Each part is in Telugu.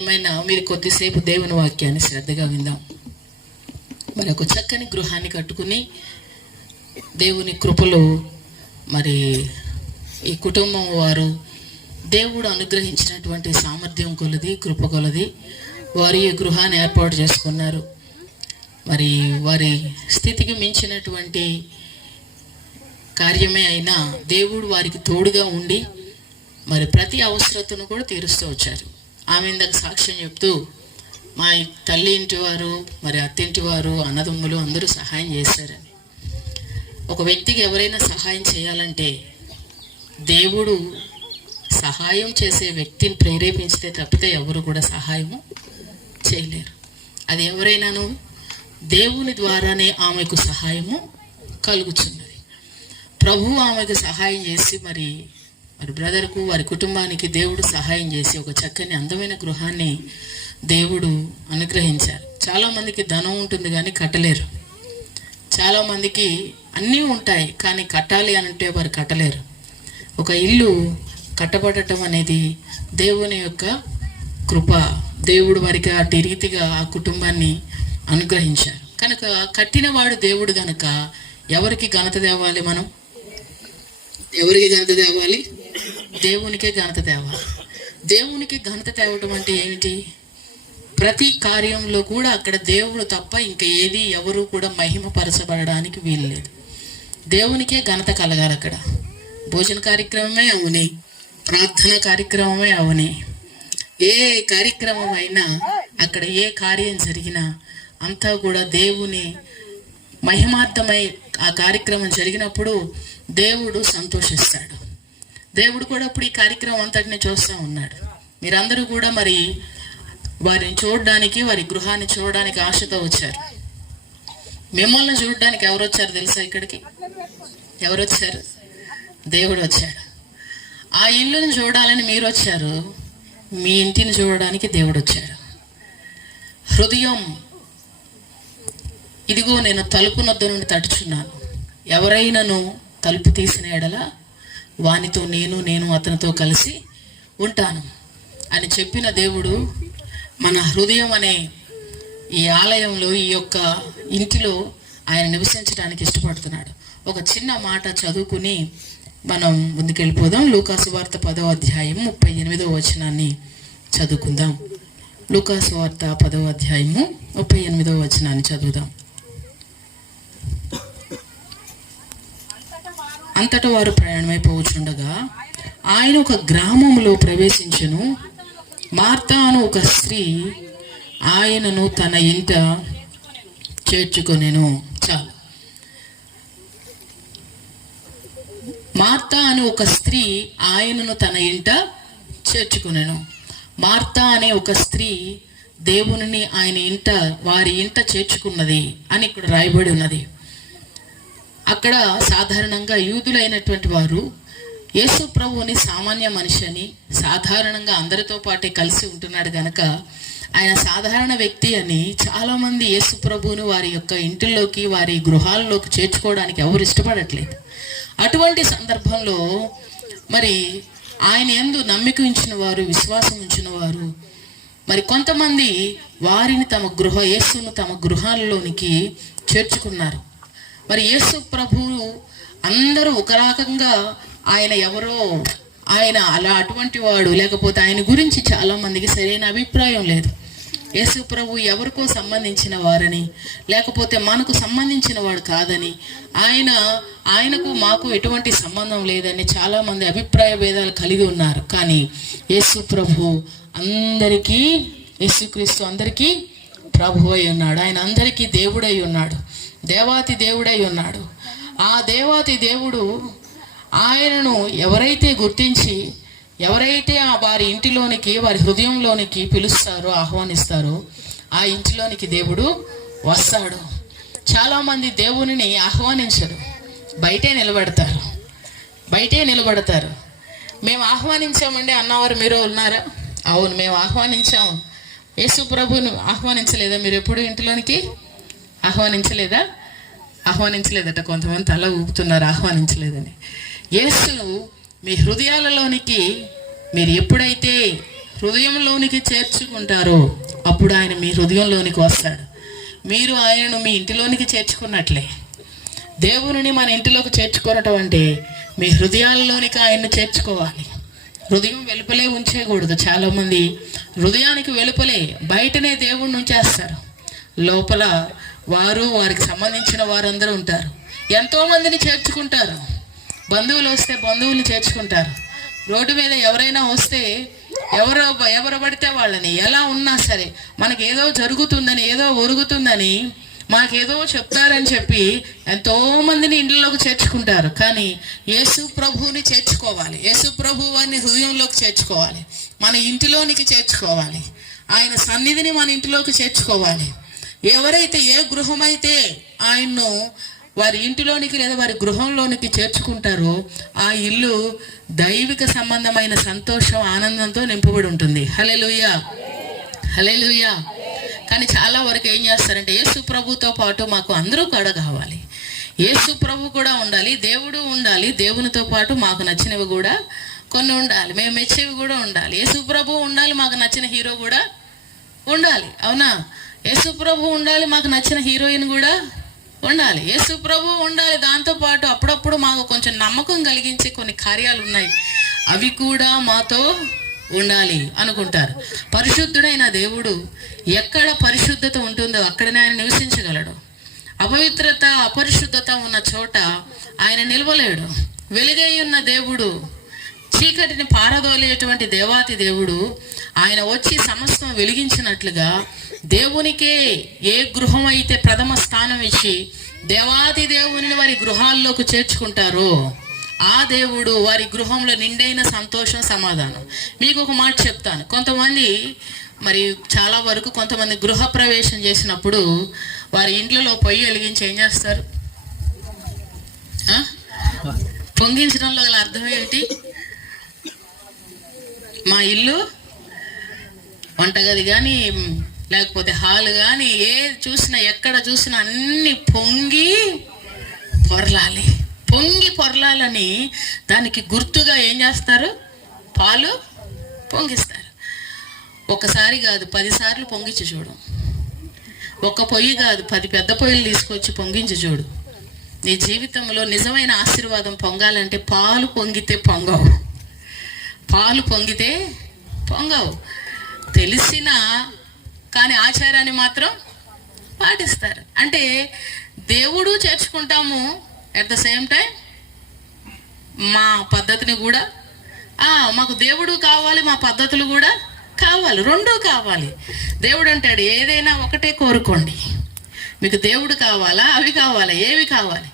మీరు కొద్దిసేపు దేవుని వాక్యాన్ని శ్రద్ధగా విందాం. మరి ఒక చక్కని గృహాన్ని కట్టుకుని దేవుని కృపలో మరి ఈ కుటుంబం వారు దేవుడు అనుగ్రహించినటువంటి సామర్థ్యం కొలది, కృప కొలది వారు ఈ గృహాన్ని ఏర్పాటు చేసుకున్నారు. మరి వారి స్థితికి మించినటువంటి కార్యమే అయినా దేవుడు వారికి తోడుగా ఉండి మరి ప్రతి అవసరతను కూడా తీరుస్తూ వచ్చారు. ఆమె ఇందాక సాక్ష్యం చెప్తూ మా తల్లి ఇంటి వారు మరి అత్తింటి వారు అన్నదమ్ములు అందరూ సహాయం చేశారని. ఒక వ్యక్తికి ఎవరైనా సహాయం చేయాలంటే దేవుడు సహాయం చేసే వ్యక్తిని ప్రేరేపించితే తప్పితే ఎవరు కూడా సహాయము చేయలేరు. అది ఎవరైనాను దేవుని ద్వారానే ఆమెకు సహాయము కలుగుతున్నది. ప్రభు ఆమెకు సహాయం చేసి మరి బ్రదర్కు వారి కుటుంబానికి దేవుడు సహాయం చేసి ఒక చక్కని అందమైన గృహాన్ని దేవుడు అనుగ్రహించారు. చాలామందికి ధనం ఉంటుంది కానీ కట్టలేరు. చాలామందికి అన్నీ ఉంటాయి కానీ కట్టాలి అంటే వారు కట్టలేరు. ఒక ఇల్లు కట్టబడటం అనేది దేవుని యొక్క కృప. దేవుడు వారికి అటు రీతిగా ఆ కుటుంబాన్ని అనుగ్రహించారు. కనుక కట్టినవాడు దేవుడు కనుక ఎవరికి ఘనత తేవాలి? మనం ఎవరికి ఘనత తేవాలి? దేవునికే ఘనత తేవాలి. దేవునికి ఘనత తేవటం అంటే ఏమిటి? ప్రతి కార్యంలో కూడా అక్కడ దేవుడు తప్ప ఇంకా ఏది ఎవరు కూడా మహిమపరచబడడానికి వీలు లేదు. దేవునికే ఘనత కలగాలి. అక్కడ భోజన కార్యక్రమమే అవుని, ప్రార్థన కార్యక్రమమే అవుని, ఏ కార్యక్రమం అయినా అక్కడ ఏ కార్యం జరిగినా అంతా కూడా దేవుని మహిమార్థమై ఆ కార్యక్రమం జరిగినప్పుడు దేవుడు సంతోషిస్తాడు. దేవుడు కూడా ఇప్పుడు ఈ కార్యక్రమం అంతటిని చూస్తూ ఉన్నాడు. మీరందరూ కూడా మరి వారిని చూడడానికి, వారి గృహాన్ని చూడడానికి ఆశతో వచ్చారు. మిమ్మల్ని చూడడానికి ఎవరు వచ్చారు తెలుసా? ఇక్కడికి ఎవరు వచ్చారు? దేవుడు వచ్చాడు. ఆ ఇల్లుని చూడాలని మీరు వచ్చారు. మీ ఇంటిని చూడడానికి దేవుడు వచ్చాడు. హృదయం, ఇదిగో నేను తలుపు నొద్ద నుండి తట్టుచున్నాను, ఎవరైనాను తలుపు తీసిన ఎడల వానితో నేను అతనితో కలిసి ఉంటాను అని చెప్పిన దేవుడు మన హృదయం అనే ఈ ఆలయంలో, ఈ యొక్క ఇంటిలో ఆయన నివసించడానికి ఇష్టపడుతున్నాడు. ఒక చిన్న మాట చదువుకుని మనం ముందుకెళ్ళిపోదాం. లూకాసు వార్త 10వ అధ్యాయం 38వ వచనాన్ని చదువుకుందాం. లూకాసు వార్త 10వ అధ్యాయము 38వ వచనాన్ని చదువుదాం. అంతటా వారు ప్రయాణమైపోవచ్చుండగా ఆయన ఒక గ్రామంలో ప్రవేశించెను. మార్తా అను ఒక స్త్రీ ఆయనను తన ఇంట చేర్చుకొనెను. చాలు. మార్తా అని ఒక స్త్రీ ఆయనను తన ఇంట చేర్చుకొనెను. మార్తా అనే ఒక స్త్రీ దేవునిని ఆయన ఇంట, వారి ఇంట చేర్చుకున్నది అని ఇక్కడ రాయబడి ఉన్నది. అక్కడ సాధారణంగా యూదులైనటువంటి వారు యేసు ప్రభువుని సామాన్య మనిషి అని, సాధారణంగా అందరితో పాటే కలిసి ఉంటున్నాడు కనుక ఆయన సాధారణ వ్యక్తి అని చాలామంది యేసు ప్రభువుని వారి యొక్క ఇంటిల్లోకి, వారి గృహాల్లోకి చేర్చుకోవడానికి ఎవరు ఇష్టపడట్లేదు. అటువంటి సందర్భంలో మరి ఆయన యందు నమ్మిక ఉంచిన వారు, విశ్వాసం ఉంచిన వారు మరి కొంతమంది వారిని యేసును తమ గృహాల్లోనికి చేర్చుకున్నారు. మరి యేసు ప్రభువు అందరూ ఒక రకంగా ఆయన ఎవరో, ఆయన అటువంటి వాడు, లేకపోతే ఆయన గురించి చాలా మందికి సరైన అభిప్రాయం లేదు. యేసు ప్రభు ఎవరికో సంబంధించిన వారని, లేకపోతే మనకు సంబంధించిన వాడు కాదని, ఆయనకు మాకు ఎటువంటి సంబంధం లేదని చాలా మంది అభిప్రాయ భేదాలు కలిగి ఉన్నారు. కానీ యేసు ప్రభు అందరికీ, యేసుక్రీస్తు అందరికీ ప్రభు అయి ఉన్నాడు. ఆయన అందరికీ దేవుడై ఉన్నాడు, దేవాతి దేవుడై ఉన్నాడు. ఆ దేవాతి దేవుడు ఆయనను ఎవరైతే గుర్తించి, ఎవరైతే వారి ఇంటిలోనికి, వారి హృదయంలోనికి పిలుస్తారో, ఆహ్వానిస్తారో ఆ ఇంటిలోనికి దేవుడు వస్తాడు. చాలామంది దేవునిని ఆహ్వానించరు, బయటే నిలబడతారు. మేము ఆహ్వానించామండి అన్నవారు మీరు ఉన్నారా? అవును, మేము ఆహ్వానించాము. యేసు ప్రభుని ఆహ్వానించలేదా? మీరు ఎప్పుడు ఇంటిలోనికి ఆహ్వానించలేదట. కొంతమంది తల ఊపుతున్నారు ఆహ్వానించలేదని. యేసు మీ హృదయాలలోనికి మీరు ఎప్పుడైతే హృదయంలోనికి చేర్చుకుంటారో అప్పుడు ఆయన మీ హృదయంలోనికి వస్తాడు. మీరు ఆయనను మీ ఇంటిలోనికి చేర్చుకున్నట్లే. దేవుని మన ఇంటిలోకి చేర్చుకోవటం అంటే మీ హృదయాల్లోనికి ఆయన్ని చేర్చుకోవాలి. హృదయం వెలుపలే ఉంచేయకూడదు. చాలామంది హృదయానికి వెలుపలే, బయటనే దేవుణ్ణి ఉంచేస్తారు. లోపల వారికి సంబంధించిన వారందరూ ఉంటారు. ఎంతోమందిని చేర్చుకుంటారు. బంధువులు వస్తే బంధువుల్ని చేర్చుకుంటారు. రోడ్డు మీద ఎవరైనా వస్తే ఎవరు పడితే వాళ్ళని, ఎలా ఉన్నా సరే మనకి ఏదో జరుగుతుందని, ఏదో ఒరుగుతుందని, మాకేదో చెప్తారని చెప్పి ఎంతోమందిని ఇంట్లోకి చేర్చుకుంటారు. కానీ యేసు ప్రభువుని చేర్చుకోవాలి. యేసు ప్రభువాన్ని హృదయంలోకి చేర్చుకోవాలి. మన ఇంటిలోనికి చేర్చుకోవాలి. ఆయన సన్నిధిని మన ఇంటిలోకి చేర్చుకోవాలి. ఎవరైతే ఏ గృహమైతే ఆయన్ను వారి ఇంటిలోనికి లేదా వారి గృహంలోనికి చేర్చుకుంటారో ఆ ఇల్లు దైవిక సంబంధమైన సంతోషం, ఆనందంతో నింపబడి ఉంటుంది. హల్లెలూయా, హల్లెలూయా. కానీ చాలా వరకు ఏం చేస్తారంటే యేసు ప్రభుతో పాటు మాకు అందరూ కూడా కావాలి. యేసు ప్రభు కూడా ఉండాలి, దేవుడు ఉండాలి, దేవునితో పాటు మాకు నచ్చినవి కూడా కొన్ని ఉండాలి, మేము మెచ్చేవి కూడా ఉండాలి. యేసు ప్రభు ఉండాలి, మాకు నచ్చిన హీరో కూడా ఉండాలి. అవునా? యేసు ప్రభు ఉండాలి, మాకు నచ్చిన హీరోయిన్ కూడా ఉండాలి. యేసు ప్రభు ఉండాలి, దాంతోపాటు అప్పుడప్పుడు మాకు కొంచెం నమ్మకం కలిగించే కొన్ని కార్యాలు ఉన్నాయి, అవి కూడా మాతో ఉండాలి అనుకుంటారు. పరిశుద్ధుడైన దేవుడు ఎక్కడ పరిశుద్ధత ఉంటుందో అక్కడనే ఆయన నివసించగలడు. అపవిత్రత, అపరిశుద్ధత ఉన్న చోట ఆయన నిలవలేడు. వెలుగై ఉన్న దేవుడు, చీకటిని పారదోలేటువంటి దేవాతి దేవుడు, ఆయన వచ్చి సమస్తం వెలిగించినట్లుగా దేవునికే ఏ గృహం అయితే ప్రథమ స్థానం ఇచ్చి దేవాతి దేవుని వారి గృహాల్లోకి చేర్చుకుంటారో ఆ దేవుడు వారి గృహంలో నిండైన సంతోషం, సమాధానం. మీకు ఒక మాట చెప్తాను. కొంతమంది చాలా వరకు కొంతమంది గృహ ప్రవేశం చేసినప్పుడు వారి ఇంట్లో పొయ్యి వెలిగించి ఏం చేస్తారు? పొంగించడంలో గల అర్థం ఏంటి? మా ఇల్లు వంటగది కానీ లేకపోతే హాల్ కానీ చూసినా ఎక్కడ చూసినా అన్ని పొంగి పొరలాలని దానికి గుర్తుగా ఏం చేస్తారు? పాలు పొంగిస్తారు. ఒకసారి కాదు 10 సార్లు పొంగించి చూడు. ఒక పొయ్యి కాదు 10 పెద్ద పొయ్యిలు తీసుకొచ్చి పొంగించి చూడు. నీ జీవితంలో నిజమైన ఆశీర్వాదం పొంగాలంటే పాలు పొంగితే పొంగవు. తెలిసిన కానీ ఆచారాన్ని మాత్రం పాటిస్తారు. అంటే దేవుడు చేర్చుకుంటాము, అట్ ద సేమ్ టైం మా పద్ధతిని కూడా మాకు దేవుడు కావాలి, మా పద్ధతులు కూడా కావాలి, రెండూ కావాలి. దేవుడు అంటాడు ఏదైనా ఒకటే కోరుకోండి. మీకు దేవుడు కావాలా, అవి కావాలా, ఏవి కావాలి?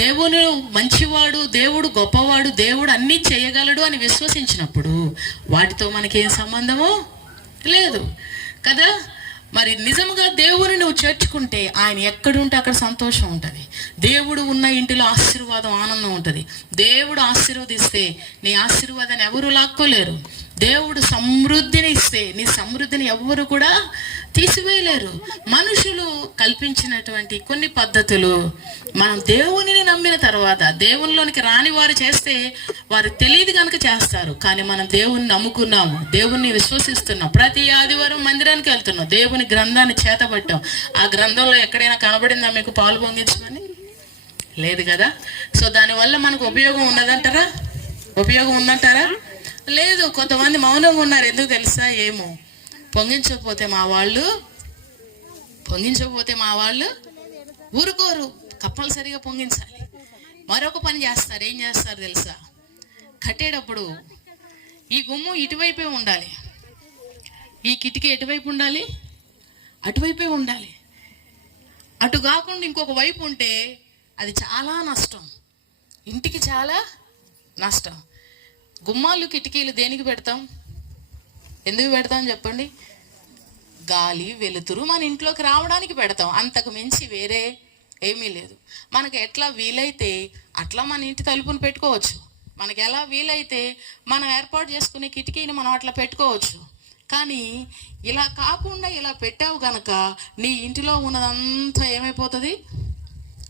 దేవుడు మంచివాడు, దేవుడు గొప్పవాడు, దేవుడు అన్నీ చేయగలడు అని విశ్వసించినప్పుడు వాటితో మనకేం సంబంధమో లేదు కదా. మరి నిజంగా దేవుని నువ్వు చేర్చుకుంటే ఆయన ఎక్కడుంటే అక్కడ సంతోషం ఉంటుంది. దేవుడు ఉన్న ఇంటిలో ఆశీర్వాదం, ఆనందం ఉంటుంది. దేవుడు ఆశీర్వదిస్తే నీ ఆశీర్వాదాన్ని ఎవరు లాక్కోలేరు. దేవుడు సమృద్ధిని ఇస్తే నీ సమృద్ధిని ఎవరు కూడా తీసివేయలేరు. మనుషులు కల్పించినటువంటి కొన్ని పద్ధతులు మనం దేవునిని నమ్మిన తర్వాత దేవునిలోనికి రాని వారు చేస్తే వారు తెలియదు కనుక చేస్తారు. కానీ మనం దేవుని నమ్ముకున్నాము, దేవుణ్ణి విశ్వసిస్తున్నాం, ప్రతి ఆదివారం మందిరానికి వెళ్తున్నాం, దేవుని గ్రంథాన్ని చేతబట్టాం. ఆ గ్రంథంలో ఎక్కడైనా కనబడిందా మీకు పాలు పొంగించమని? లేదు కదా. సో దానివల్ల మనకు ఉపయోగం ఉన్నదంటారా? ఉపయోగం ఉందంటారా? లేదు. కొంతమంది మౌనంగా ఉన్నారు. ఎందుకు తెలుసా? ఏమో పొంగించకపోతే మా వాళ్ళు ఊరుకోరు, కంపల్సరీగా పొంగించాలి. మరొక పని చేస్తారు. ఏం చేస్తారు తెలుసా? కట్టేటప్పుడు ఈ గుమ్ము ఇటువైపే ఉండాలి, ఈ కిటికీ ఎటువైపు ఉండాలి? అటువైపే ఉండాలి. అటు కాకుండా ఇంకొక వైపు ఉంటే అది చాలా నష్టం, ఇంటికి చాలా నష్టం. గుమ్మాలు, కిటికీలు దేనికి పెడతాం? ఎందుకు పెడతాం చెప్పండి? గాలి, వెలుతురు మన ఇంట్లోకి రావడానికి పెడతాం. అంతకు మించి వేరే ఏమీ లేదు. మనకు ఎట్లా వీలైతే అట్లా మన ఇంటి తలుపును పెట్టుకోవచ్చు. మనకి ఎలా వీలైతే మనం ఏర్పాటు చేసుకునే కిటికీని మనం అట్లా పెట్టుకోవచ్చు. కానీ ఇలా కాకుండా ఇలా పెట్టావు కనుక నీ ఇంటిలో ఉన్నదంతా ఏమైపోతుంది?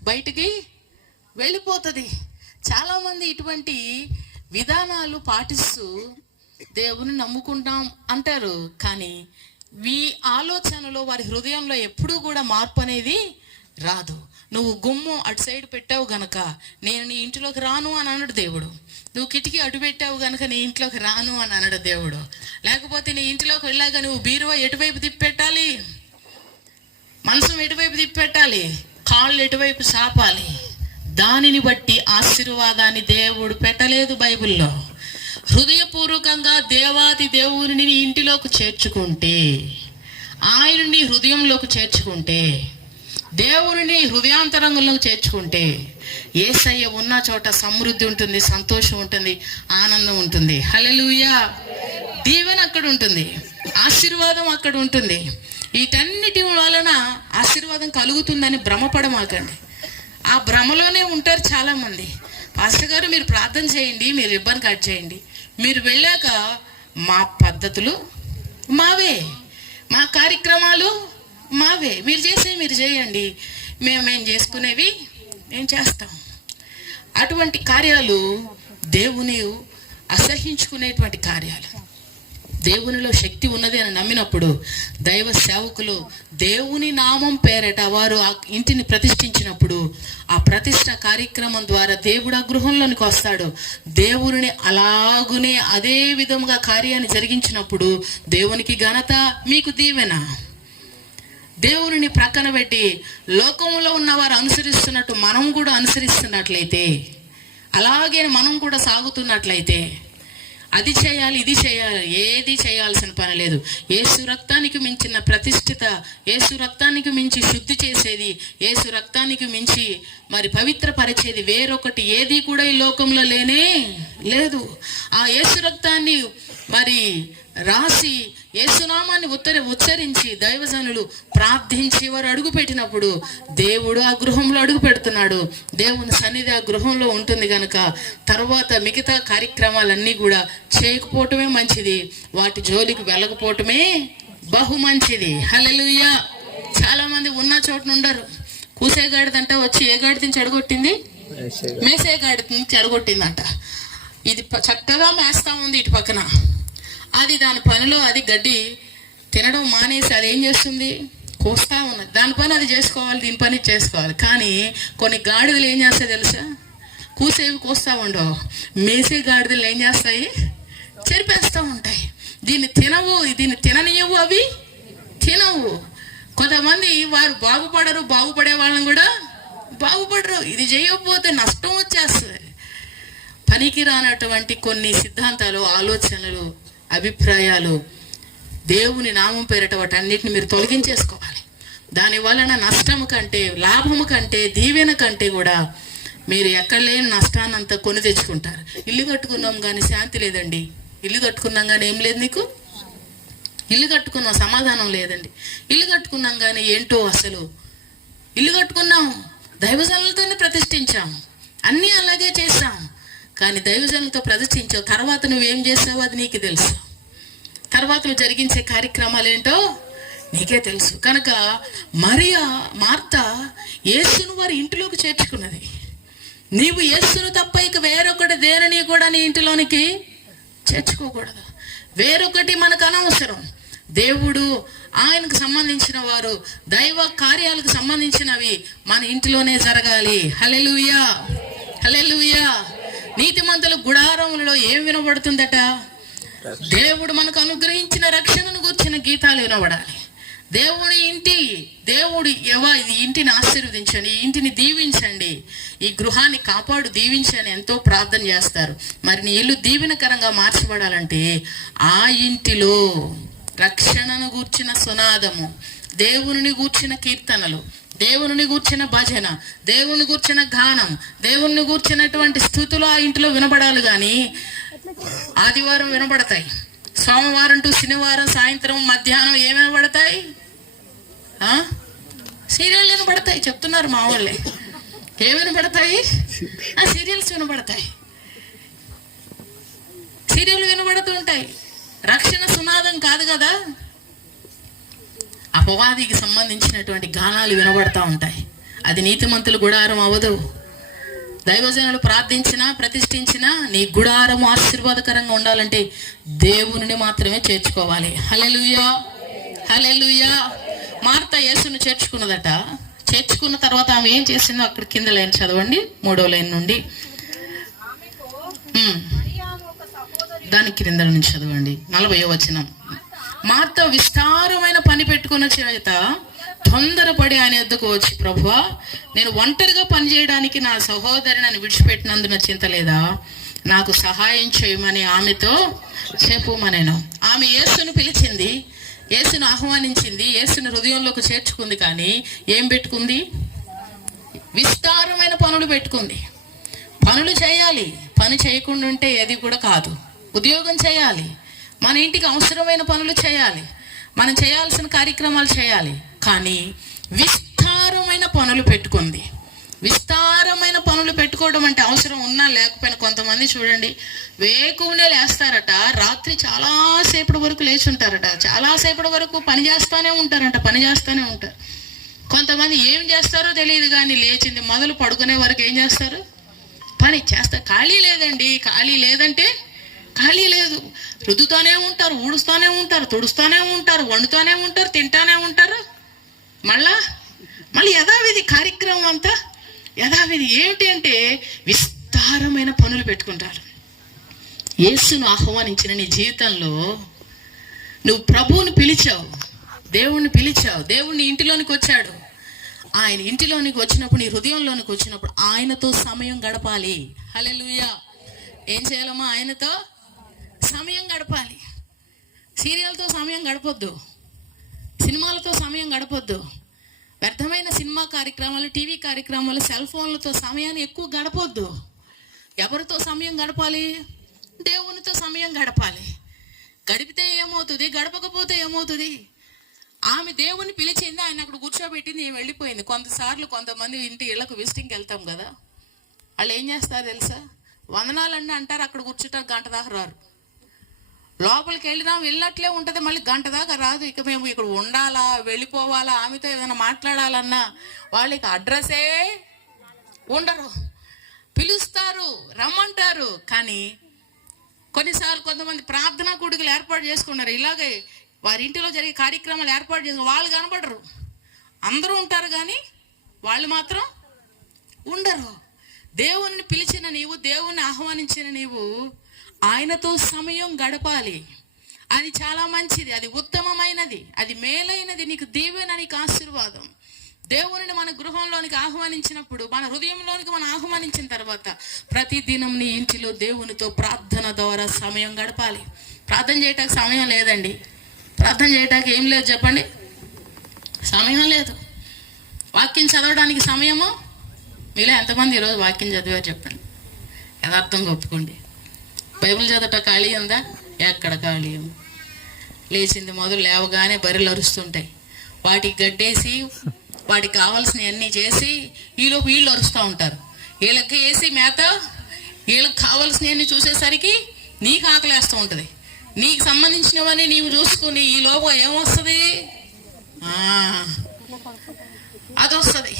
బయటికి వెళ్ళిపోతుంది. చాలామంది ఇటువంటి విధానాలు పాటిస్తూ దేవుని నమ్ముకుంటాం అంటారు, కానీ ఆలోచనలో వారి హృదయంలో ఎప్పుడూ కూడా మార్పు అనేది రాదు. నువ్వు గుమ్మం అటు సైడ్ పెట్టావు గనక నేను నీ ఇంటిలోకి రాను అని అన్నాడు దేవుడు. నువ్వు కిటికీ అటు పెట్టావు గనక నీ ఇంట్లోకి రాను అని అన్నాడు దేవుడు. లేకపోతే నీ ఇంట్లోకి వెళ్ళాక నువ్వు బీరువా ఎటువైపు తిప్పెట్టాలి, మనసం ఎటువైపు తిప్పెట్టాలి, కాళ్ళు ఎటువైపు చాపాలి, దానిని బట్టి ఆశీర్వాదాన్ని దేవుడు పెట్టలేదు బైబిల్లో. హృదయపూర్వకంగా దేవాది దేవుని ఇంటిలోకి చేర్చుకుంటే, ఆయనని హృదయంలోకి చేర్చుకుంటే, దేవుని హృదయాంతరంగంలోకి చేర్చుకుంటే యేసయ్య ఉన్న చోట సమృద్ధి ఉంటుంది, సంతోషం ఉంటుంది, ఆనందం ఉంటుంది. హల్లెలూయా. దీవెన అక్కడ ఉంటుంది, ఆశీర్వాదం అక్కడ ఉంటుంది. వీటన్నిటి వలన ఆశీర్వాదం కలుగుతుందని భ్రమపడమాకండి. ఆ భ్రమలోనే ఉంటారు చాలామంది. పాస్టర్ గారు మీరు ప్రార్థన చేయండి, మీరు రిబ్బన్ కట్ చేయండి, మీరు వెళ్ళాక మా పద్ధతులు మావే, మా కార్యక్రమాలు మావే, మీరు చేయండి, మేము చేసుకునేవి మేము చేస్తాం. అటువంటి కార్యాలు దేవుని అసహించుకునేటువంటి కార్యాలు. దేవునిలో శక్తి ఉన్నది అని నమ్మినప్పుడు దైవ సేవకులు దేవుని నామం పేరట వారు ఆ ఇంటిని ప్రతిష్ఠించినప్పుడు ఆ ప్రతిష్ఠ కార్యక్రమం ద్వారా దేవుడు ఆ గృహంలోనికి వస్తాడు. దేవుని అలాగునే అదే విధముగా కార్యాన్ని జరిగించినప్పుడు దేవునికి ఘనత, మీకు దీవెన. దేవుని ప్రక్కన పెట్టి లోకంలో ఉన్నవారు అనుసరిస్తున్నట్టు మనం కూడా అనుసరిస్తున్నట్లయితే, అలాగే మనం కూడా సాగుతున్నట్లయితే అది చేయాలి, ఇది చేయాలి, ఏది చేయాల్సిన పని లేదు. యేసు రక్తానికి మించిన ప్రతిష్ఠిత, యేసు రక్తానికి మించి శుద్ధి చేసేది, యేసు రక్తానికి మించి మరి పవిత్రపరిచేది వేరొకటి ఏది కూడా ఈ లోకంలో లేనే లేదు. ఆ యేసు రక్తాన్ని మరి రాసి యేసునామాన్ని ఉచ్చరించి దైవజనులు ప్రార్థించి వారు అడుగు పెట్టినప్పుడు దేవుడు ఆ గృహంలో అడుగు పెడుతున్నాడు. దేవుని సన్నిధి ఆ గృహంలో ఉంటుంది కనుక తర్వాత మిగతా కార్యక్రమాలన్నీ కూడా చేయకపోవటమే మంచిది, వాటి జోలికి వెళ్ళకపోవటమే బహు మంచిది. హల్లెలూయా. చాలా మంది ఉన్న చోట ఉండరు. కూసేగాడిదంట వచ్చి ఏ గాడిదని చెడగొట్టింది, మేసే గాడిని చెడగొట్టిందంట. ఇది చక్కగా మేస్తా ఉంది ఇటు పక్కన, అది దాని పనిలో అది గడ్డి తినడం మానేసి అది ఏం చేస్తుంది, కోస్తా ఉన్నది. దాని పని అది చేసుకోవాలి, దీని పని చేసుకోవాలి. కానీ కొన్ని గాడిదలు ఏం చేస్తాయి తెలుసా, కూసేవి కోస్తా ఉండవు, మేసే గాడిదలు ఏం చేస్తాయి, చెరిపేస్తూ ఉంటాయి. దీన్ని తినవు, దీన్ని తిననియవు, అవి తినవు. కొంతమంది వారు బాగుపడరు, బాగుపడే వాళ్ళని కూడా బాగుపడరు. ఇది చేయకపోతే నష్టం వచ్చేస్తుంది. పనికి రానటువంటి కొన్ని సిద్ధాంతాలు, ఆలోచనలు, అభిప్రాయాలు దేవుని నామం పేరట వాటన్నిటిని మీరు తొలగించేసుకోవాలి. దాని వలన నష్టము కంటే, లాభము కంటే, దీవెన కంటే కూడా మీరు ఎక్కడ లేని నష్టాన్నంతా కొని తెచ్చుకుంటారు. ఇల్లు కట్టుకున్నాం కానీ శాంతి లేదండి, ఇల్లు కట్టుకున్నాం కానీ ఏం లేదు నీకు, ఇల్లు కట్టుకున్నాం సమాధానం లేదండి, ఇల్లు కట్టుకున్నాం కానీ ఏంటో అసలు, ఇల్లు కట్టుకున్నాం దైవజనులతోనే ప్రతిష్ఠించాం, అన్నీ అలాగే చేస్తాం, కానీ దైవజనులతో ప్రదర్శించావు, తర్వాత నువ్వేం చేసావు అది నీకు తెలుసు, తర్వాత నువ్వు జరిగించే కార్యక్రమాలు ఏంటో నీకే తెలుసు. కనుక మార్త యేసును వారి ఇంటిలోకి చేర్చుకున్నది. నీవు యేసును తప్ప ఇక వేరొకటి దేనిని కూడా నీ ఇంటిలోనికి చేర్చుకోకూడదు. వేరొకటి మనకు అనవసరం. దేవుడు, ఆయనకు సంబంధించిన వారు, దైవ కార్యాలకు సంబంధించినవి మన ఇంటిలోనే జరగాలి. హల్లెలూయా, హల్లెలూయా. నీతిమంతుల గుడారములలో ఏం వినబడుతుందట, దేవుడు మనకు అనుగ్రహించిన రక్షణను గురించిన గీతాలు వినబడాలి. దేవుడి ఇంటిని ఆశీర్వదించండి, ఈ ఇంటిని దీవించండి, ఈ గృహాన్ని కాపాడు, దీవించని ఎంతో ప్రార్థన చేస్తారు. మరి నీ ఇల్లు దీవెనకరంగా మార్చబడాలంటే ఆ ఇంటిలో రక్షణను గూర్చిన సునాదము, దేవుని గూర్చిన కీర్తనలు, దేవుని గూర్చిన భజన, దేవుని గూర్చిన గానం, దేవుని గూర్చినటువంటి స్థుతులు ఆ ఇంటిలో వినబడాలి. కానీ ఆదివారం వినబడతాయి, సోమవారం టు శనివారం సాయంత్రం మధ్యాహ్నం ఏం వినబడతాయి, సీరియల్ వినబడతాయి. చెప్తున్నారు మా వాళ్ళే, ఏం వినబడతాయి, సీరియల్స్ వినబడతాయి, సీరియల్ వినబడుతూ ఉంటాయి. రక్షణ సునాదం కాదు కదా, అపవాదికి సంబంధించినటువంటి గానాలు వినబడతా ఉంటాయి. అది నీతిమంతుల గుడారం అవ్వదు. దైవజనులు ప్రార్థించినా ప్రతిష్ఠించినా నీ గుడారం ఆశీర్వాదకరంగా ఉండాలంటే దేవుని మాత్రమే చేర్చుకోవాలి. హల్లెలూయా, హల్లెలూయా. మార్త యేసును చేర్చుకున్నదట. చేర్చుకున్న తర్వాత ఆమె ఏం చేసిందో అక్కడ కింద లైన్ చదవండి, 3వ లైన్ నుండి దాని క్రింద నుంచి చదవండి, 40వ వచనం. మార్త విస్తారమైన పని పెట్టుకున్న చేత తొందరపడి ఆయన యొద్దకు వచ్చి, ప్రభువా, నేను ఒంటరిగా పనిచేయడానికి నా సహోదరి నన్ను విడిచిపెట్టినందున చింత లేదా? నాకు సహాయం చేయమని ఆమెతో చెప్పుమనెను. ఆమె యేసును పిలిచింది, యేసును ఆహ్వానించింది, యేసును హృదయంలోకి చేర్చుకుంది. కానీ ఏం పెట్టుకుంది? విస్తారమైన పనులు పెట్టుకుంది. పనులు చేయాలి. పని చేయకుండా ఉంటే ఏది కూడా కాదు. ఉద్యోగం చేయాలి, మన ఇంటికి అవసరమైన పనులు చేయాలి, మనం చేయాల్సిన కార్యక్రమాలు చేయాలి. కానీ విస్తారమైన పనులు పెట్టుకుంది. విస్తారమైన పనులు పెట్టుకోవడం అంటే అవసరం ఉన్నా లేకపోయినా, కొంతమంది చూడండి వేకువనే లేస్తారట, రాత్రి చాలాసేపటి వరకు లేచి ఉంటారట, చాలాసేపటి వరకు పని చేస్తూనే ఉంటారు. కొంతమంది ఏం చేస్తారో తెలియదు కానీ లేచింది మొదలు పడుకునే వరకు ఏం చేస్తారు? పని చేస్తారు. ఖాళీ లేదండి. ఖాళీ లేదంటే ఖాళీ లేదు. రుద్దుతూనే ఉంటారు, ఊడుస్తూనే ఉంటారు, తుడుస్తూనే ఉంటారు, వండుతూనే ఉంటారు, తింటానే ఉంటారు. మళ్ళీ యథావిధి కార్యక్రమం అంతా యథావిధి. ఏమిటి అంటే విస్తారమైన పనులు పెట్టుకుంటారు. యేసును ఆహ్వానించిన నీ జీవితంలో నువ్వు ప్రభువుని పిలిచావు, దేవుణ్ణి పిలిచావు, దేవుణ్ణి ఇంటిలోనికి వచ్చాడు. ఆయన ఇంటిలోనికి వచ్చినప్పుడు, నీ హృదయంలోనికి వచ్చినప్పుడు ఆయనతో సమయం గడపాలి. హల్లెలూయా. ఏం చేయాలమ్మా? ఆయనతో సమయం గడపాలి. సీరియల్తో సమయం గడపొద్దు, సినిమాలతో సమయం గడపొద్దు, వ్యర్థమైన సినిమా కార్యక్రమాలు, టీవీ కార్యక్రమాలు, సెల్ ఫోన్లతో సమయాన్ని ఎక్కువ గడపొద్దు. ఎవరితో సమయం గడపాలి? దేవునితో సమయం గడపాలి. గడిపితే ఏమవుతుంది? గడపకపోతే ఏమవుతుంది? ఆమె దేవుని పిలిచింది, ఆయన అక్కడ కూర్చోబెట్టింది, ఏమి వెళ్ళిపోయింది. కొంతమంది ఇంటి ఇళ్లకు విజిటింగ్కి వెళ్తాం కదా, వాళ్ళు ఏం చేస్తారు తెలుసా? వందనాలన్నీ అంటారు, అక్కడ కూర్చుంటారు, గంట దాకా రారు. లోపలికి వెళ్ళినట్లే ఉంటుంది, మళ్ళీ గంట దాకా రాదు. ఇక మేము ఇక్కడ ఉండాలా, వెళ్ళిపోవాలా, ఆమెతో ఏదైనా మాట్లాడాలన్నా వాళ్ళకి అడ్రస్సే ఉండరు. పిలుస్తారు, రమ్మంటారు. కానీ కొన్నిసార్లు కొంతమంది ప్రార్థనా కూడికలు ఏర్పాటు చేసుకున్నారు. ఇలాగే వారి ఇంటిలో జరిగే కార్యక్రమాలు ఏర్పాటు చేసుకుని వాళ్ళు కనబడరు. అందరూ ఉంటారు కానీ వాళ్ళు మాత్రం ఉండరు. దేవుని పిలిచిన నీవు, దేవుని ఆహ్వానించిన నీవు ఆయనతో సమయం గడపాలి. అది చాలా మంచిది, అది ఉత్తమమైనది, అది మేలైనది, నీకు దీవెన, నీకు ఆశీర్వాదం. దేవుని మన గృహంలోనికి ఆహ్వానించినప్పుడు, మన హృదయంలోనికి మనం ఆహ్వానించిన తర్వాత ప్రతిదినం నీ ఇంటిలో దేవునితో ప్రార్థన ద్వారా సమయం గడపాలి. ప్రార్థన చేయటానికి సమయం లేదండి. ప్రార్థన చేయటానికి ఏం లేదు చెప్పండి? సమయం లేదు. వాక్యం చదవడానికి సమయము మీలో ఎంతమంది ఈరోజు వాక్యం చదివారు చెప్పండి? యథార్థంగా ఒప్పుకోండి. బైబిల్ చదవట ఖాళీ ఉందా? ఎక్కడ ఖాళీ ఉంది? లేచింది మొదలు లేవగానే బర్రెలు అరుస్తుంటాయి, వాటికి గడ్డేసి వాటికి కావాల్సినవన్నీ చేసి ఈలోపు వీళ్ళు అరుస్తూ ఉంటారు. వీళ్ళకి వేసి మేత, వీళ్ళకి కావాల్సినవన్నీ చూసేసరికి నీకు ఆకలేస్తూ ఉంటుంది. నీకు సంబంధించినవన్నీ నీవు చూసుకుని ఈ లోపు ఏమొస్తుంది? అది వస్తుంది.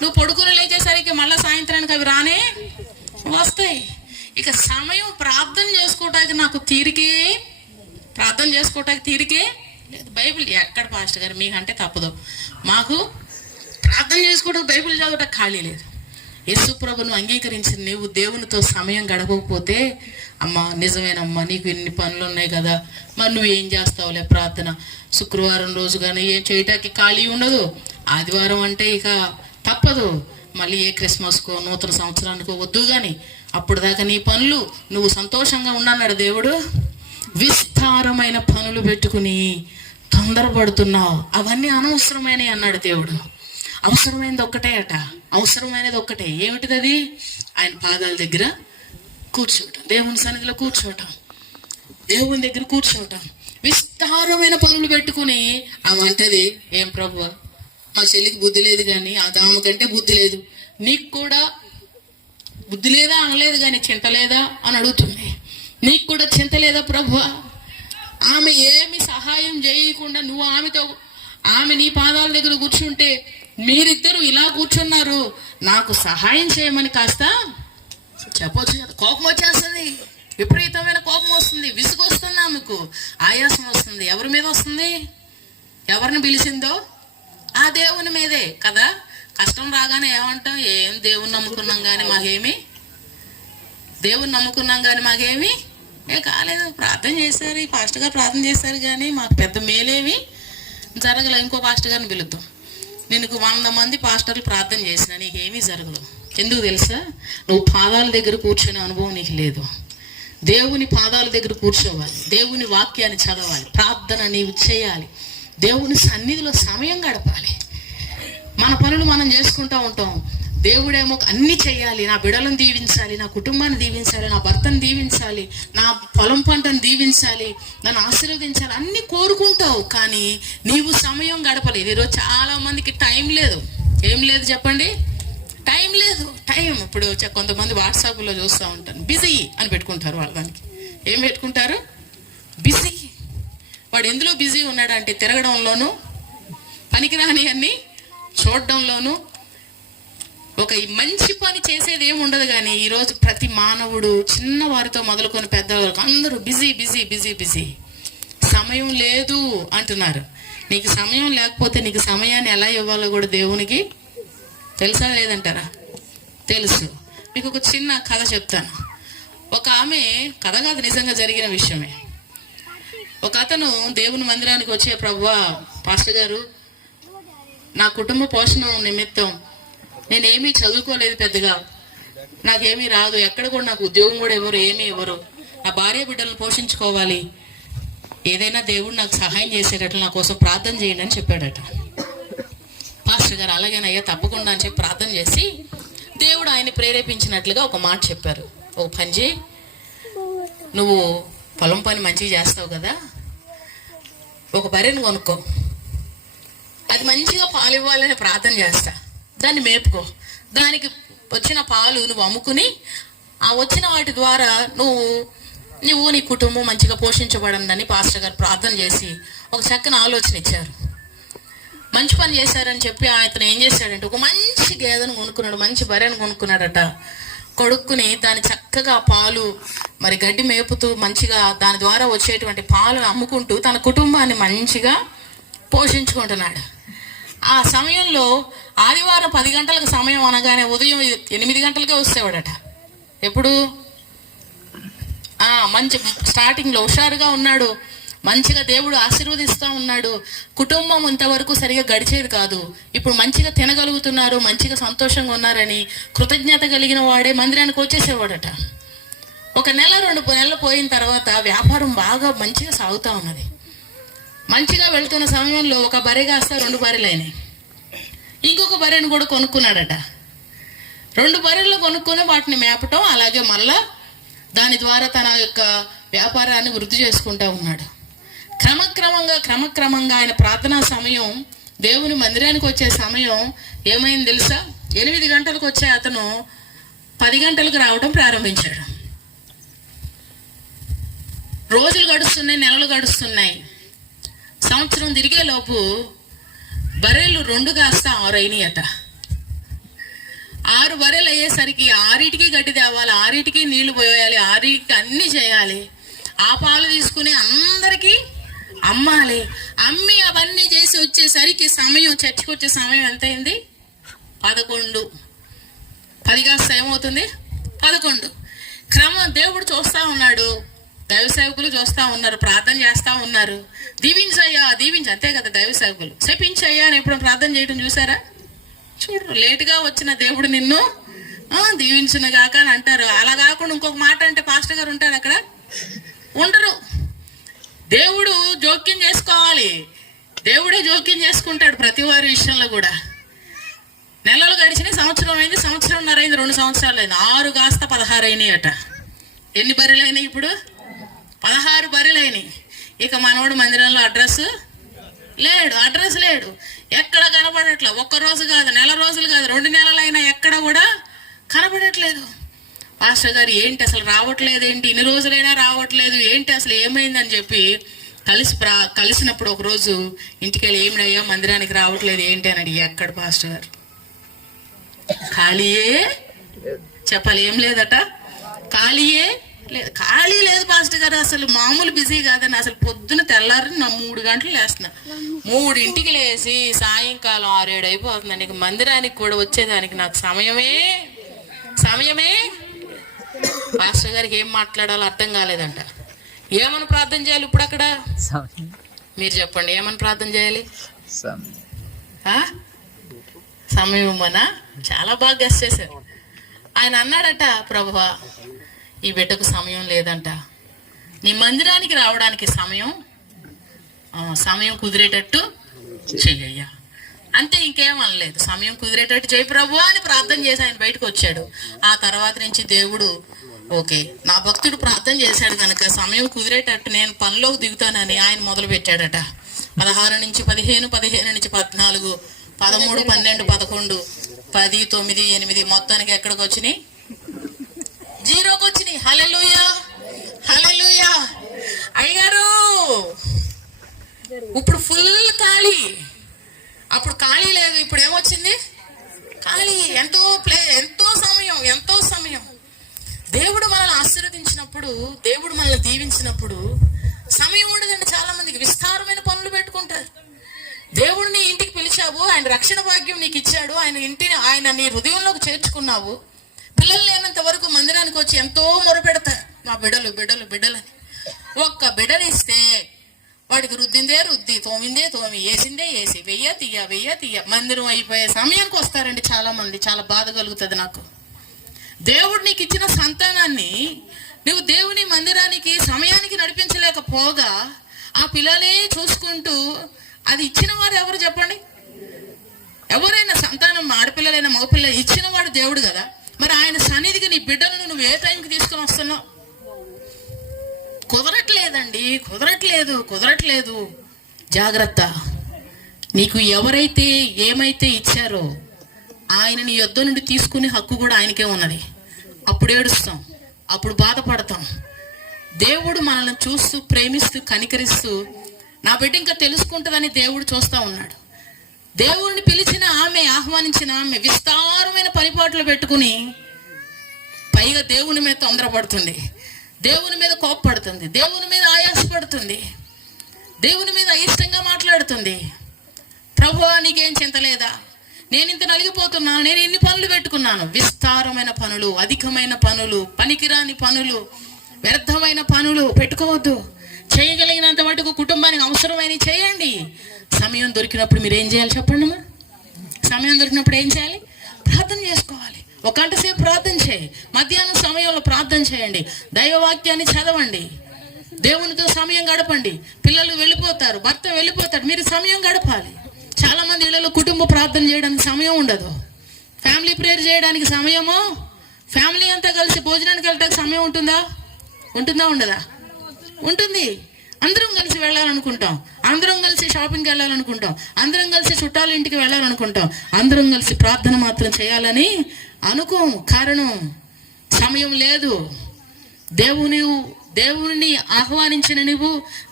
నువ్వు పడుకుని లేచేసరికి మళ్ళీ సాయంత్రానికి అవి రానే వస్తాయి. ఇక సమయం ప్రార్థన చేసుకోవటానికి నాకు తీరికే లేదు. బైబిల్ ఎక్కడ పాస్టర్ గారు మీకంటే తప్పదు, మాకు ప్రార్థన చేసుకోవడానికి బైబిల్ చదవటం ఖాళీ లేదు. యేసు ప్రభును అంగీకరించిన నీవు దేవునితో సమయం గడపకపోతే, అమ్మ నిజమేనమ్మా నీకు ఇన్ని పనులు ఉన్నాయి కదా, మరి నువ్వేం చేస్తావులే ప్రార్థన. శుక్రవారం రోజు కానీ ఏం చేయటానికి ఖాళీ ఉండదు. ఆదివారం అంటే ఇక తప్పదు. మళ్ళీ ఏ క్రిస్మస్కో నూతన సంవత్సరానికో వద్దు కానీ అప్పుడు దాకా నీ పనులు నువ్వు సంతోషంగా ఉండన్నాడు దేవుడు. విస్తారమైన పనులు పెట్టుకుని తొందరపడుతున్నావు, అవన్నీ అనవసరమైనవి అన్నాడు దేవుడు. అవసరమైనది ఒక్కటే అట, అవసరమైనది ఒక్కటే. ఏమిటిది అది? ఆయన పాదాల దగ్గర కూర్చోవటం, దేవుని సన్నిధిలో కూర్చోవటం, దేవుని దగ్గర కూర్చోవటం. విస్తారమైన పనులు పెట్టుకుని అవంటది, ఏం ప్రభు మా చెల్లికి బుద్ధి లేదు కానీ ఆమె కంటే బుద్ధి లేదు, నీకు కూడా బుద్ధి లేదా అనలేదు కానీ చింత లేదా అని అడుగుతుంది. నీకు కూడా చింత లేదా ప్రభు? ఆమె ఏమి సహాయం చేయకుండా నువ్వు ఆమె నీ పాదాల దగ్గర కూర్చుంటే మీరిద్దరు ఇలా కూర్చున్నారు, నాకు సహాయం చేయమని కాస్త చెప్పొచ్చు కదా. కోపం వచ్చేస్తుంది, విపరీతమైన కోపం వస్తుంది, విసుగు వస్తుంది, ఆమెకు ఆయాసం వస్తుంది. ఎవరి మీద వస్తుంది? ఎవరిని పిలిచిందో ఆ దేవుని మీదే కదా. కష్టం రాగానే ఏమంటాం? ఏం దేవుని నమ్ముకున్నాం కానీ మాకేమి, దేవుని నమ్ముకున్నాం కానీ మాకేమి కాలేదు. ప్రార్థన చేశారు, ఈ పాస్టర్ గారు ప్రార్థన చేశారు కానీ మాకు పెద్ద మేలేమి జరగలేదు. ఇంకో పాస్టర్ గారిని పిలుద్దాం. నేను 100 మంది పాస్టర్లు ప్రార్థన చేసినా నీకేమీ జరగదు. ఎందుకు తెలుసా? నువ్వు పాదాల దగ్గర కూర్చునే అనుభవం నీకు లేదు. దేవుని పాదాల దగ్గర కూర్చోవాలి, దేవుని వాక్యాన్ని చదవాలి, ప్రార్థన నీవు చేయాలి, దేవుని సన్నిధిలో సమయం గడపాలి. మన పనులు మనం చేసుకుంటూ ఉంటాం. దేవుడేమో అన్ని చేయాలి, నా బిడ్డలను దీవించాలి, నా కుటుంబాన్ని దీవించాలి, నా భర్తను దీవించాలి, నా పొలం పంటను దీవించాలి, నన్ను ఆశీర్వదించాలి, అన్ని కోరుకుంటావు. కానీ నీవు సమయం గడపలేదు. ఈరోజు చాలా మందికి టైం లేదు. ఏం లేదు చెప్పండి? టైం లేదు. టైం ఇప్పుడు కొంతమంది వాట్సాప్లో చూస్తూ ఉంటాను, బిజీ అని పెట్టుకుంటారు. వాళ్ళు దానికి ఏం పెట్టుకుంటారు? బిజీ. వాడు ఎందులో బిజీ ఉన్నాడంటే తిరగడంలోనూ, పనికిరాని అన్ని చూడడంలోనూ. ఒక మంచి పని చేసేది ఏమి ఉండదు. కానీ ఈరోజు ప్రతి మానవుడు చిన్నవారితో మొదలుకొని పెద్దవారికి అందరూ బిజీ బిజీ బిజీ బిజీ. సమయం లేదు అంటున్నారు. నీకు సమయం లేకపోతే నీకు సమయాన్ని ఎలా ఇవ్వాలో కూడా దేవునికి తెలుసా లేదంటారా? తెలుసు. మీకు ఒక చిన్న కథ చెప్తాను. ఒక ఆమె, కథ కాదు నిజంగా జరిగిన విషయమే. ఒక అతను దేవుని మందిరానికి వచ్చే, ప్రభువా పాస్టర్ గారు, నా కుటుంబ పోషణ నిమిత్తం నేనేమీ చదువుకోలేదు, పెద్దగా నాకేమీ రాదు, ఎక్కడ కూడా నాకు ఉద్యోగం కూడా ఎవరు ఏమీ ఇవ్వరు, నా భార్య బిడ్డలను పోషించుకోవాలి, ఏదైనా దేవుడు నాకు సహాయం చేసేటట్లు నా కోసం ప్రార్థన చేయండి అని చెప్పాడట. పాస్టర్ గారు అలాగేనయ్యా తప్పకుండా అని చెప్పి ప్రార్థన చేసి దేవుడు ఆయన ప్రేరేపించినట్లుగా ఒక మాట చెప్పారు. ఒక పని చేయి, నువ్వు పొలం పని మంచిగా చేస్తావు కదా, ఒక బర్రెను కొనుక్కో, అది మంచిగా పాలు ఇవ్వాలని ప్రార్థన చేస్తా, దాన్ని మేపుకో, దానికి వచ్చిన పాలు నువ్వు అమ్ముకుని ఆ వచ్చిన వాటి ద్వారా నువ్వు నీ కుటుంబం మంచిగా పోషించబడిందని పాస్టర్ గారు ప్రార్థన చేసి ఒక చక్కని ఆలోచన ఇచ్చారు. మంచి పని చేశారని చెప్పి అతను ఏం చేశాడంటే ఒక మంచి గేదెను కొనుక్కున్నాడు, మంచి బర్రెను కొనుక్కున్నాడట. కొడుక్కుని దాని చక్కగా పాలు మరి గడ్డి మేపుతూ మంచిగా దాని ద్వారా వచ్చేటువంటి పాలను అమ్ముకుంటూ తన కుటుంబాన్ని మంచిగా పోషించుకుంటున్నాడు. ఆ సమయంలో ఆదివారం 10 గంటలకు సమయం అనగానే ఉదయం 8 గంటలకే వస్తేవాడట. ఎప్పుడు? మంచి స్టార్టింగ్లో హుషారుగా ఉన్నాడు, మంచిగా దేవుడు ఆశీర్వదిస్తూ ఉన్నాడు. కుటుంబం ఇంతవరకు సరిగా గడిచేది కాదు, ఇప్పుడు మంచిగా తినగలుగుతున్నారు, మంచిగా సంతోషంగా ఉన్నారని కృతజ్ఞత కలిగిన వాడే మందిరానికి వచ్చేసేవాడట. 1 నెల 2 నెలలు పోయిన తర్వాత వ్యాపారం బాగా మంచిగా సాగుతూ ఉన్నది. మంచిగా వెళ్తున్న సమయంలో ఒక బర్రె కాస్త 2 బర్రెలు అయినాయి. ఇంకొక బర్రెను కూడా కొనుక్కున్నాడట. 2 బర్రెలు కొనుక్కొని వాటిని మేపటం, అలాగే మళ్ళా దాని ద్వారా తన యొక్క వ్యాపారాన్ని వృద్ధి చేసుకుంటూ ఉన్నాడు. క్రమక్రమంగా ఆయన ప్రార్థనా సమయం, దేవుని మందిరానికి వచ్చే సమయం ఏమైంది తెలుసా? 8 గంటలకు వచ్చే అతను 10 గంటలకు రావడం ప్రారంభించాడు. రోజులు గడుస్తున్నాయి, నెలలు గడుస్తున్నాయి. సంవత్సరం తిరిగేలోపు బర్రెలు 2 కాస్త 6 అయినాయట. 6 బర్రెలు అయ్యేసరికి 6టికి గడ్డి తేవాలి, 6టికి నీళ్లు పోయాలి, 6టికి అన్ని చేయాలి. ఆ పాలు తీసుకుని అందరికీ అమ్మాలి. అమ్మి అవన్నీ చేసి వచ్చేసరికి సమయం, చర్చికి వచ్చే సమయం ఎంత అయింది? 11. 10 కాస్త ఏమవుతుంది? 11. దేవుడు చూస్తూ ఉన్నాడు, దైవ సేవకులు చూస్తూ ఉన్నారు, ప్రార్థన చేస్తూ ఉన్నారు. దీవించయ్యా దీవించి, అంతే కదా దైవ సేవకులు. శపించయ్యా అని ఎప్పుడు ప్రార్థన చేయడం చూసారా? చూడరు. లేటుగా వచ్చిన దేవుడు నిన్ను దీవించును గాక అని అంటారు. అలా కాకుండా ఇంకొక మాట అంటే పాస్టర్ గారు ఉంటారు అక్కడ? ఉండరు. దేవుడు జోక్యం చేసుకోవాలి, దేవుడే జోక్యం చేసుకుంటాడు ప్రతి వారి విషయంలో కూడా. నెలలు గడిచినాయి, సంవత్సరం అయింది, సంవత్సరంన్నర అయింది, 2 సంవత్సరాలు అయింది. 6 కాస్త 16 అయినాయి అట. ఎన్ని బర్రెలు అయినాయి ఇప్పుడు? 16 బర్రెలు అయినాయి. ఇక మనోడు మందిరంలో అడ్రస్ లేడు, ఎక్కడ కనబడట్లే. 1 రోజు కాదు, నెల రోజులు కాదు, 2 నెలలైనా ఎక్కడ కూడా కనబడట్లేదు. పాస్టర్ గారు ఏంటి అసలు రావట్లేదు, ఏంటి ఇన్ని రోజులైనా రావట్లేదు, ఏంటి అసలు ఏమైందని చెప్పి కలిసినప్పుడు ఒకరోజు ఇంటికి వెళ్ళి ఏమిటయ్యా మందిరానికి రావట్లేదు ఏంటి అని అడిగి, ఎక్కడ పాస్టర్ గారు ఖాళీయే చెప్పాలి, ఏం లేదట, ఖాళీయే లేదు, ఖాళీ లేదు పాస్టర్ గారు, అసలు మామూలు బిజీ కాదని. అసలు పొద్దున తెల్లారి నా 3 గంటలు లేస్తున్నా, 3ంటికి లేచి సాయంకాలం 6-7 అయిపోతుందండి. ఇక మందిరానికి కూడా వచ్చేదానికి నాకు సమయమే. పాస్టర్ గారికి ఏం మాట్లాడాలో అర్థం కాలేదంట. ఏమని ప్రార్థన చేయాలి ఇప్పుడు అక్కడ? మీరు చెప్పండి, ఏమని ప్రార్థన చేయాలి? సమయం అనా? చాలా బాగా గెస్ చేశారు. ఆయన అన్నాడట, ప్రభువా ఈ బిడ్డకు సమయం లేదంట, నీ మందిరానికి రావడానికి సమయం కుదిరేటట్టు చెయ్యయ్యా అంతే, ఇంకేం అనలేదు. సమయం కుదిరేటట్టు చేయి ప్రభు అని ప్రార్థన చేసి ఆయన బయటకు వచ్చాడు. ఆ తర్వాత నుంచి దేవుడు ఓకే నా భక్తుడు ప్రార్థన చేశాడు కనుక సమయం కుదిరేటట్టు నేను పనిలోకి దిగుతానని ఆయన మొదలు పెట్టాడట. 16 నుంచి 15, 15 నుంచి 14, 13, 12, 11, 10, 9, 8 మొత్తానికి ఎక్కడికి వచ్చినాయి? 0కి వచ్చినాయి. హల్లెలూయా హల్లెలూయా. అయ్యారు ఇప్పుడు ఫుల్ ఖాళీ. అప్పుడు ఖాళీ లేదు, ఇప్పుడు ఏమొచ్చింది? ఖాళీ. ఎంతో సమయం. దేవుడు మనల్ని ఆశీర్వదించినప్పుడు, దేవుడు మనల్ని దీవించినప్పుడు సమయం ఉండదండి. చాలా మందికి విస్తారమైన పనులు పెట్టుకుంటారు. దేవుడిని ఇంటికి పిలిచావు, ఆయన రక్షణ భాగ్యం నీకు ఇచ్చాడు, ఆయన నీ హృదయంలోకి చేర్చుకున్నావు. పిల్లలు లేనంత వరకు మందిరానికి వచ్చి ఎంతో మొరపెడతారు, మా బిడ్డలని. ఒక్క బిడ్డని ఇస్తే వాడికి రుద్దిందే రుద్ది, తోమిందే తోమి, వేసిందే వేసి, వెయ్య తీయ మందిరం అయిపోయే సమయానికి వస్తారండి చాలా మంది. చాలా బాధ కలుగుతుంది నాకు. దేవుడు నీకు ఇచ్చిన సంతానాన్ని నువ్వు దేవుని మందిరానికి సమయానికి నడిపించలేకపోగా ఆ పిల్లలే చూసుకుంటూ, అది ఇచ్చిన వారు ఎవరు చెప్పండి? ఎవరైనా సంతానం, ఆడపిల్లలైనా మగపిల్ల ఇచ్చిన వాడు దేవుడు కదా. మరి ఆయన సన్నిధికి నీ బిడ్డలను నువ్వు ఏ టైంకి తీసుకొని వస్తున్నావు? కుదరట్లేదు. జాగ్రత్త. నీకు ఎవరైతే ఏమైతే ఇచ్చారో ఆయన నీ యొద్ద నుండి తీసుకునే హక్కు కూడా ఆయనకే ఉన్నది. అప్పుడు ఏడుస్తాం, అప్పుడు బాధపడతాం. దేవుడు మనల్ని చూస్తూ, ప్రేమిస్తూ, కనికరిస్తూ నా బిడ్డ ఇంకా తెలుసుకుంటుందని దేవుడు చూస్తూ ఉన్నాడు. దేవుడిని పిలిచిన ఆమె, ఆహ్వానించిన ఆమె విస్తారమైన పరిపాట్లు పెట్టుకుని పైగా దేవుని మీద తొందరపడుతుంది, దేవుని మీద కోప్పడుతుంది, దేవుని మీద ఆయాసపడుతుంది, దేవుని మీద అయిష్టంగా మాట్లాడుతుంది. ప్రభువా నీకేం చింత లేదా? నేను ఇంత నలిగిపోతున్నాను, నేను ఇన్ని పనులు పెట్టుకున్నాను. విస్తారమైన పనులు, అధికమైన పనులు, పనికిరాని పనులు, వ్యర్థమైన పనులు పెట్టుకోవద్దు. చేయగలిగినంత మటుకు కుటుంబానికి అవసరమైన చేయండి. సమయం దొరికినప్పుడు మీరు ఏం చేయాలి చెప్పండి? సమయం దొరికినప్పుడు ఏం చేయాలి? ప్రార్థన చేసుకోవాలి. 1 గంట సేపు ప్రార్థన చేయి. మధ్యాహ్నం సమయంలో ప్రార్థన చేయండి. దైవవాక్యాన్ని చదవండి. దేవునితో సమయం గడపండి. పిల్లలు వెళ్ళిపోతారు, భర్త వెళ్ళిపోతాడు, మీరు సమయం గడపాలి. చాలా మంది ఇళ్లలో కుటుంబ ప్రార్థన చేయడానికి సమయం ఉండదు. ఫ్యామిలీ ప్రేయర్ చేయడానికి సమయము, ఫ్యామిలీ అంతా కలిసి భోజనానికి వెళ్ళడానికి సమయం ఉండదా? ఉంటుంది. అందరం కలిసి వెళ్ళాలనుకుంటాం, అందరం కలిసి షాపింగ్కి వెళ్ళాలనుకుంటాం, అందరం కలిసి చుట్టాల ఇంటికి వెళ్ళాలనుకుంటాం, అందరం కలిసి ప్రార్థన మాత్రం చేయాలని అనుకోం. కారణం సమయం లేదు. దేవుని ఆహ్వానించిన నీవు,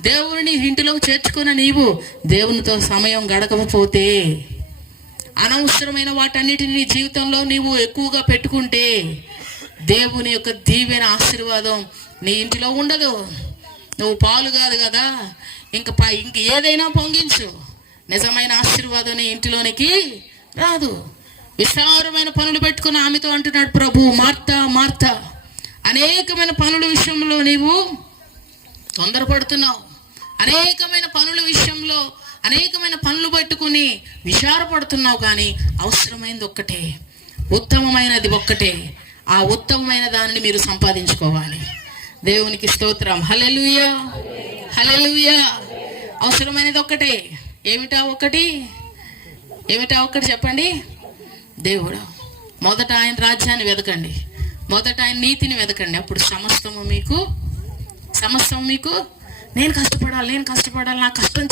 దేవుని ఇంటిలో చేర్చుకున్న నీవు దేవునితో సమయం గడపకపోతే, అనవసరమైన వాటన్నిటిని జీవితంలో నీవు ఎక్కువగా పెట్టుకుంటే దేవుని యొక్క దీవెన ఆశీర్వాదం నీ ఇంటిలో ఉండదు. నువ్వు పాలు కాదు కదా, ఇంక ఏదైనా పొంగించు, నిజమైన ఆశీర్వాదం నీ ఇంటిలోనికి రాదు. విస్తారమైన పనులు పెట్టుకుని ఆమెతో అంటున్నాడు ప్రభు, మార్తా అనేకమైన పనుల విషయంలో నీవు తొందరపడుతున్నావు. అనేకమైన పనుల విషయంలో అనేకమైన పనులు పెట్టుకుని విచారపడుతున్నావు. కానీ అవసరమైనది ఒక్కటే, ఉత్తమమైనది ఒక్కటే. ఆ ఉత్తమమైన దానిని మీరు సంపాదించుకోవాలి. దేవునికి స్తోత్రం. హల్లెలూయా హల్లెలూయా. అవసరమైనది ఒక్కటే. ఏమిటా ఒక్కటి చెప్పండి? దేవుడు. మొదట ఆయన రాజ్యాన్ని వెతకండి, మొదట ఆయన నీతిని వెతకండి. అప్పుడు సమస్తము మీకు నేను కష్టపడాలి, నా కష్టం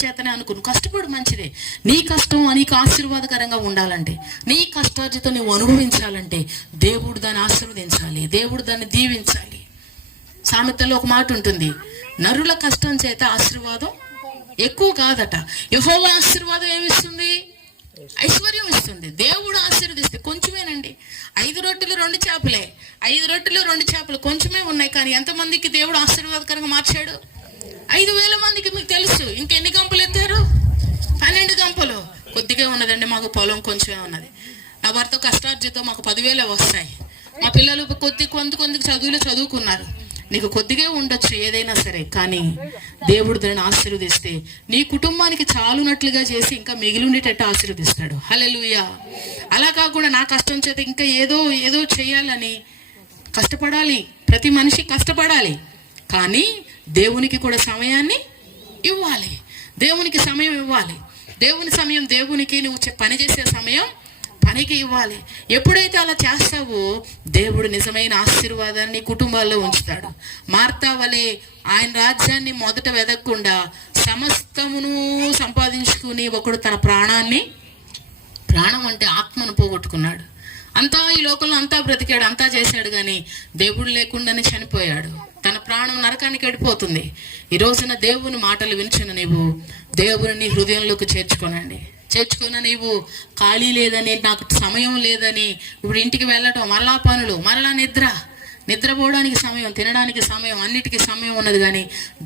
చేతనే అనుకుని కష్టపడు, మంచిదే. నీ కష్టం నీకు ఆశీర్వాదకరంగా ఉండాలంటే, నీ కష్టార్జితం నువ్వు అనుభవించాలంటే దేవుడు దాన్ని ఆశీర్వదించాలి, దేవుడు దాన్ని దీవించాలి. సామెతల్లో ఒక మాట ఉంటుంది, నరుల కష్టం చేత ఆశీర్వాదం ఎక్కువ కాదట. యెహోవా ఆశీర్వాదం ఏమిస్తుంది? ఐశ్వర్యం ఇస్తుంది. దేవుడు ఆశీర్వదిస్తే కొంచెమేనండి. 5 రొట్టెలు 2 చేపలే, 5 రొట్టెలు 2 చేపలు కొంచెమే ఉన్నాయి, కానీ ఎంతమందికి దేవుడు ఆశీర్వాదకరంగా మార్చాడు? 5,000 మందికి. మీకు తెలుసు ఇంకెన్ని గంపలు ఎత్తారు? 12 గంపలు. కొద్దిగా ఉన్నదండి, మాకు పొలం కొంచెమే ఉన్నది. నా భర్త కష్టార్జితో మాకు 10,000 వస్తాయి. మా పిల్లలు కొంతకొందికి చదువుకున్నారు. నీకు కొద్దిగా ఉండొచ్చు ఏదైనా సరే, కానీ దేవుడు దాన్ని ఆశీర్వదిస్తే నీ కుటుంబానికి చాలునట్లుగా చేసి ఇంకా మిగిలి ఉండేటట్టు ఆశీర్వదిస్తాడు. హల్లెలూయా. అలా కాకుండా నా కష్టం చేత ఇంకా ఏదో చేయాలని కష్టపడాలి. ప్రతి మనిషి కష్టపడాలి, కానీ దేవునికి కూడా సమయాన్ని ఇవ్వాలి. దేవునికి సమయం ఇవ్వాలి. దేవుని సమయం దేవునికి, నువ్వు పని చేసే సమయం పనికి ఇవ్వాలి. ఎప్పుడైతే అలా చేస్తావో దేవుడు నిజమైన ఆశీర్వాదాన్ని కుటుంబాల్లో ఉంచుతాడు. మార్తా వలె ఆయన రాజ్యాన్ని మొదట వెదకకుండా సమస్తమును సంపాదించుకుని ఒకడు తన ప్రాణం అంటే ఆత్మను పోగొట్టుకున్నాడు. అంతా ఈ లోకంలో అంతా బ్రతికాడు, అంతా చేశాడు, కానీ దేవుడు లేకుండానే చనిపోయాడు. తన ప్రాణం నరకానికి వెళ్ళిపోతుంది. ఈ రోజున దేవుని మాటలు వినిచిన నీవు దేవుని హృదయంలోకి చేర్చుకున్న నీవు ఖాళీ లేదని, నాకు సమయం లేదని ఇప్పుడు ఇంటికి వెళ్ళటం, మరలా పనులు, మరలా నిద్రపోవడానికి సమయం, తినడానికి సమయం, అన్నిటికీ సమయం ఉన్నది, కానీ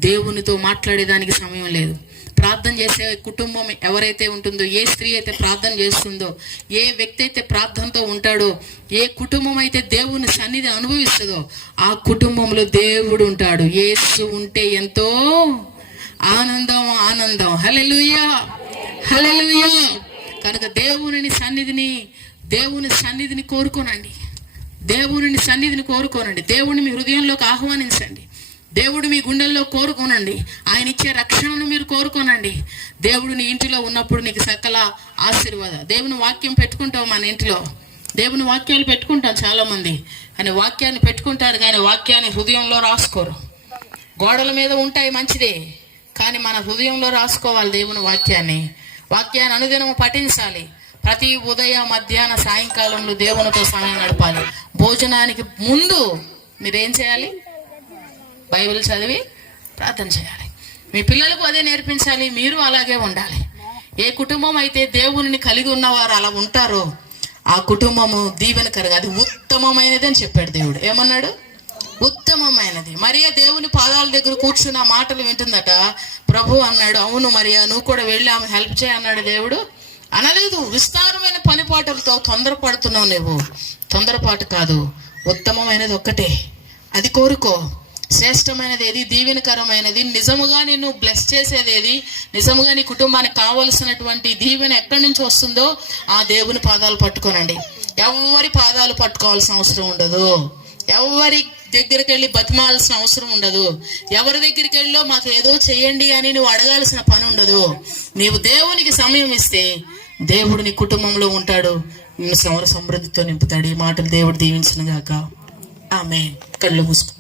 దేవునితో మాట్లాడేదానికి సమయం లేదు. ప్రార్థన చేసే కుటుంబం ఎవరైతే ఉంటుందో, ఏ స్త్రీ అయితే ప్రార్థన చేస్తుందో, ఏ వ్యక్తి అయితే ప్రార్థనతో ఉంటాడో, ఏ కుటుంబం అయితే దేవుని సన్నిధి అనుభవిస్తుందో ఆ కుటుంబంలో దేవుడు ఉంటాడు. యేసు ఉంటే ఎంతో ఆనందం. హల్లెలూయా, హల్లెలూయా. కనుక దేవుని సన్నిధిని కోరుకోనండి. దేవుని మీ హృదయంలోకి ఆహ్వానించండి. దేవుడు మీ గుండెల్లో కోరుకోనండి. ఆయన ఇచ్చే రక్షణను మీరు కోరుకోనండి. దేవుడు నీ ఇంటిలో ఉన్నప్పుడు నీకు సకల ఆశీర్వాద. దేవుని వాక్యం పెట్టుకుంటాం, మన ఇంటిలో దేవుని వాక్యాలు పెట్టుకుంటాం చాలామంది, కానీ వాక్యాన్ని పెట్టుకుంటారు, కానీ వాక్యాన్ని హృదయంలో రాసుకోరు. గోడల మీద ఉంటాయి మంచిదే, కానీ మన హృదయంలో రాసుకోవాలి. దేవుని వాక్యాన్ని అనుదినము పఠించాలి. ప్రతి ఉదయ మధ్యాహ్న సాయంకాలంలో దేవునితో సమయం గడపాలి. భోజనానికి ముందు మీరేం చేయాలి? బైబిల్ చదివి ప్రార్థన చేయాలి. మీ పిల్లలకు అదే నేర్పించాలి. మీరు అలాగే ఉండాలి. ఏ కుటుంబం అయితే దేవుని కలిగి ఉన్నవారు అలా ఉంటారో ఆ కుటుంబము దీవెనకరంగా, అది ఉత్తమమైనది అని చెప్పాడు దేవుడు. ఏమన్నాడు? ఉత్తమమైనది. మరియా దేవుని పాదాల దగ్గర కూర్చున్న మాటలు వింటుందట. ప్రభు అన్నాడు, అవును మరియా, నువ్వు కూడా వెళ్ళి ఆమె హెల్ప్ చేయి అన్నాడు దేవుడు. అనలేదు. విస్తారమైన పనిపాటలతో తొందరపడుతున్నావు. నువ్వు తొందరపాటు కాదు, ఉత్తమమైనది ఒక్కటే, అది కోరుకో. శ్రేష్టమైనది ఏది? దీవెనకరమైనది, నిజముగా నిన్ను బ్లెస్ చేసేది ఏది, నిజముగా నీ కుటుంబానికి కావలసినటువంటి దీవెన ఎక్కడి నుంచి వస్తుందో ఆ దేవుని పాదాలు పట్టుకోనండి. ఎవరి పాదాలు పట్టుకోవాల్సిన అవసరం ఉండదు. ఎవరి దగ్గరికి వెళ్ళి బతిమాల్సిన అవసరం ఉండదు. ఎవరి దగ్గరికి వెళ్ళో మాకు ఏదో చెయ్యండి అని నువ్వు అడగాల్సిన పని ఉండదు. నీవు దేవునికి సమయం ఇస్తే దేవుడు నీ కుటుంబంలో ఉంటాడు, నిన్ను సమృద్ధితో నింపుతాడు. ఈ మాటలు దేవుడు దీవించును గాక. ఆమేన్. కళ్ళు మూసుకో.